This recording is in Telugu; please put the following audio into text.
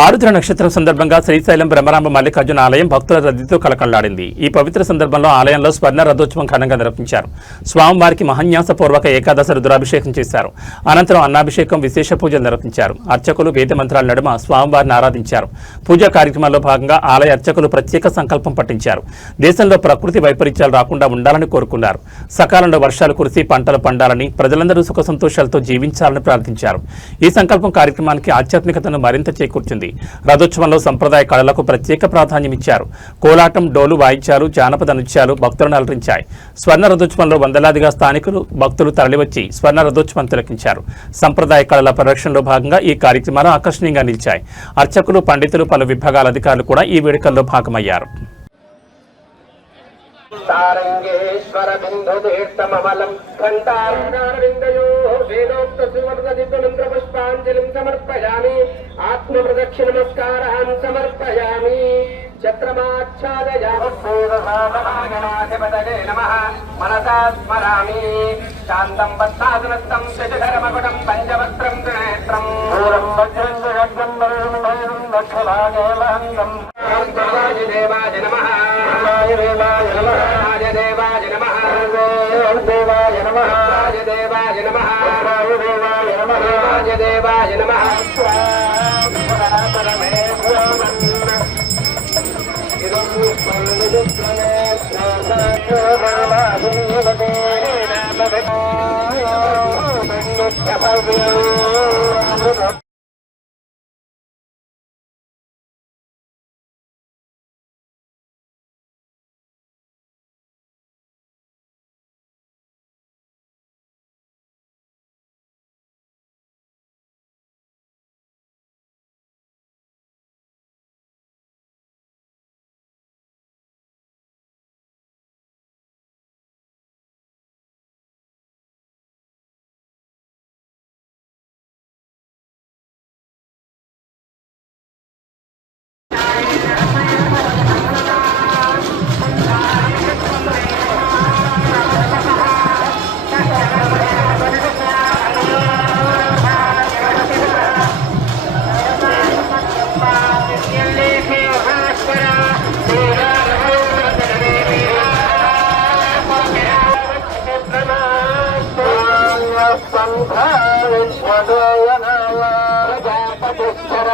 ఆరుద్ర నక్షత్రం సందర్భంగా శ్రీశైలం బ్రహ్మరాంబ మల్లికార్జున ఆలయం భక్తుల రద్దీతో కలకల్లాడింది. ఈ పవిత్ర సందర్భంలో ఆలయంలో స్వర్ణ రథోత్సవం ఘనంగా నిర్వహించారు. స్వామివారికి మహాన్యాసపూర్వక ఏకాదశ రుద్రాభిషేకం చేశారు. అనంతరం అన్నాభిషేకం, విశేష పూజలు నిర్వహించారు. అర్చకులు వేద మంత్రాల నడుమ స్వామివారిని ఆరాధించారు. పూజా కార్యక్రమాల్లో భాగంగా ఆలయ అర్చకులు ప్రత్యేక సంకల్పం పట్టించారు. దేశంలో ప్రకృతి వైపరీత్యాలు రాకుండా ఉండాలని కోరుకున్నారు. సకాలంలో వర్షాలు కురిసి పంటలు పండాలని, ప్రజలందరూ సుఖ సంతోషాలతో జీవించాలని ప్రార్థించారు. ఈ సంకల్పం కార్యక్రమానికి ఆధ్యాత్మికతను మరింత చేకూర్చింది. రథోత్సవంలో సంప్రదాయ కళలకు ప్రత్యేక ప్రాధాన్యం ఇచ్చారు. కోలాటం, డోలు వాయిద్యాలు, జానపద నృత్యాలు భక్తులను అలరించాయి. స్వర్ణ రథోత్సవంలో వందలాదిగా స్థానికులు, భక్తులు తరలివచ్చి స్వర్ణ రథోత్సవం తిలకించారు. సంప్రదాయ కళల పరిరక్షణలో భాగంగా ఈ కార్యక్రమాలు ఆకర్షణీయంగా నిలిచాయి. అర్చకులు, పండితులు, పలు విభాగాల అధికారులు కూడా ఈ వేడుకల్లో భాగమయ్యారు. సారంగేశ్వర బిందు తీర్థమమలం ఘంటారవిందయో వేదోక్త సువర్ణదిత మంత్ర పుష్పాంజలిం సమర్పయామి. ఆత్మ ప్రదక్షిణ నమస్కారం సమర్పయామి. చక్రమాచ్ఛాదయాధిపతయే నమః మనసా స్మరామి. శాంతం పద్మాసనస్థం శశధరమకుటం పంచవక్త్రం త్రినేత్రం దూరం వజ్రం జగద్గం దక్షిణాగేవాంగం. దేవాయ నమః. దేవాయ నమః. దేవాయ నమః. దేవాయ నమః. దేవాయ నమః. దేవాయ నమః. దేవాయ నమః. ప్రజాపతిశ్చర